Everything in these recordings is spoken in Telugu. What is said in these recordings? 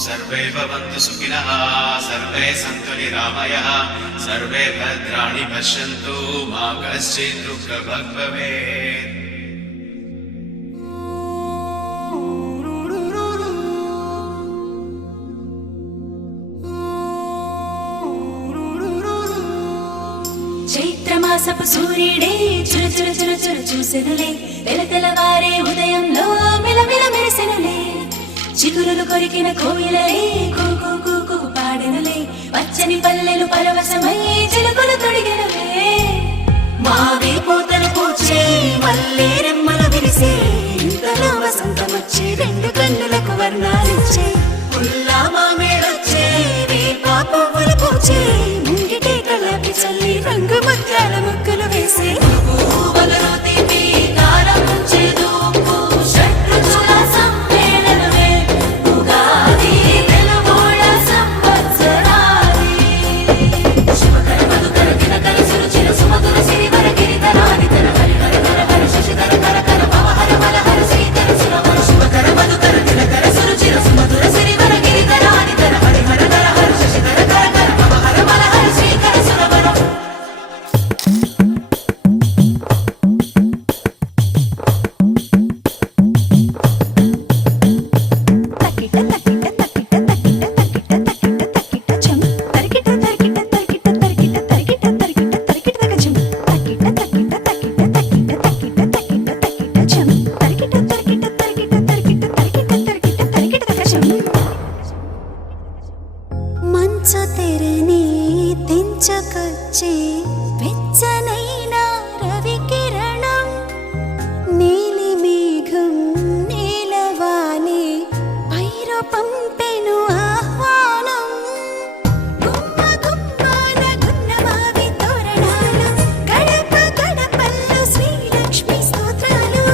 सर्वे भवन्तु सुखिनः सर्वे सन्तु निरामयः सर्वे भद्राणि पश्यन्तु मा कश्चित् दुःखभाग् भवेत्। చైత్రమాసపు సూర్యుడే చుర చుర చుర చుర చూసెనులే తెల తెలవారే ఉదయంలో మిలమిల మెరిసెనులే చిగురులు కొరికిన కోయిలలే కూకు కూకు పాడెనులే పచ్చని పల్లెలు పరవశమై చిలుకలు తొడిగెనులే మావి పూతలు పూచే మల్లె రెమ్మలు విరిసే ఇంతలో వసంతమొచ్చే రెండు కన్నులకు వర్ణాలిచ్చే పుల్లా మామేడొచ్చే వేప పువ్వులు పూచే ముంగిటే కళ్ళకి చల్లి రంగు ముత్యాల ముగ్గులు వేసే పువ్వులలో తీపి కారం చేదు ఉప్పు షడ్రుచుల సమ్మేళనమే ఉగాది తెలుగోళ్ళ సంవత్సరాది శుభకర మధుకర దినకర సురుచిర సుమధుర సిరివర గిరిధరాని తర హరిహర కర హర శశిధర కర కర భవహర బలహర శ్రీధర సురవర శుభకర మధుకర దినకర సురుచిర సుమధుర సిరివర గిరిధరాని తర హరిహర కర హర శశిధర కర కర భవహర బలహర శ్రీధర సురవర మంచు తెరని తెంచుకొచ్చే వెచ్చనైన రవి కిరణం నీలి మేఘం నీలవాలి పైరు పంపెను ఆహ్వానం గుమ్మ గుమ్మాన గున్నమావి తోరణాలు గడప గడపల్లో శ్రీలక్ష్మి స్తోత్రాలు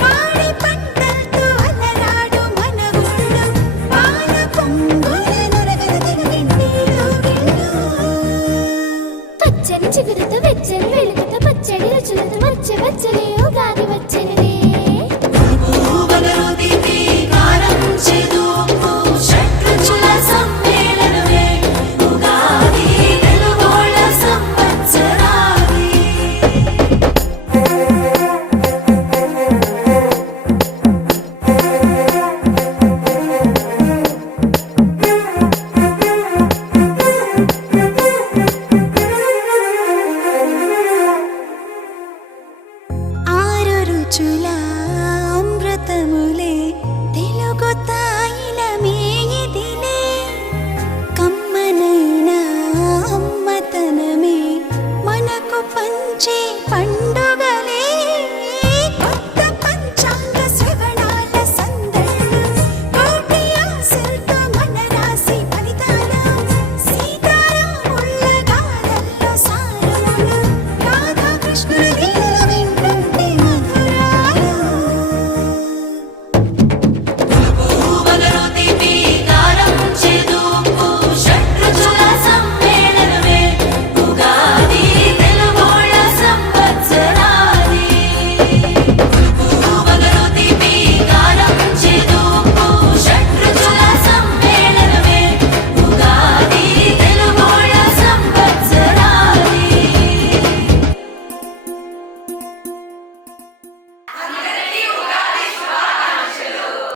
పాడి పంటలతో అలరాడు మన ఊళ్ళో పాల పొంగుల నురగదగను వెన్నీలో పచ్చని చిగురుతో వెచ్చని వెలుగుతో పచ్చడి రుచులతో వచ్చే వచ్చని ఉగాది వచ్చనిదే పువ్వులలో తీపి కారం చేదు ఉప్పు షడ్రుచుల సమ్మేళనమే ఉగాది తెలుగోళ్ళ సంవత్సరాది ఆరు రుచుల అమృతములే తెలుగు తాయిలమే ఇదిలే కమ్మనైన అమ్మతనమే మనకు పంచే పండుగ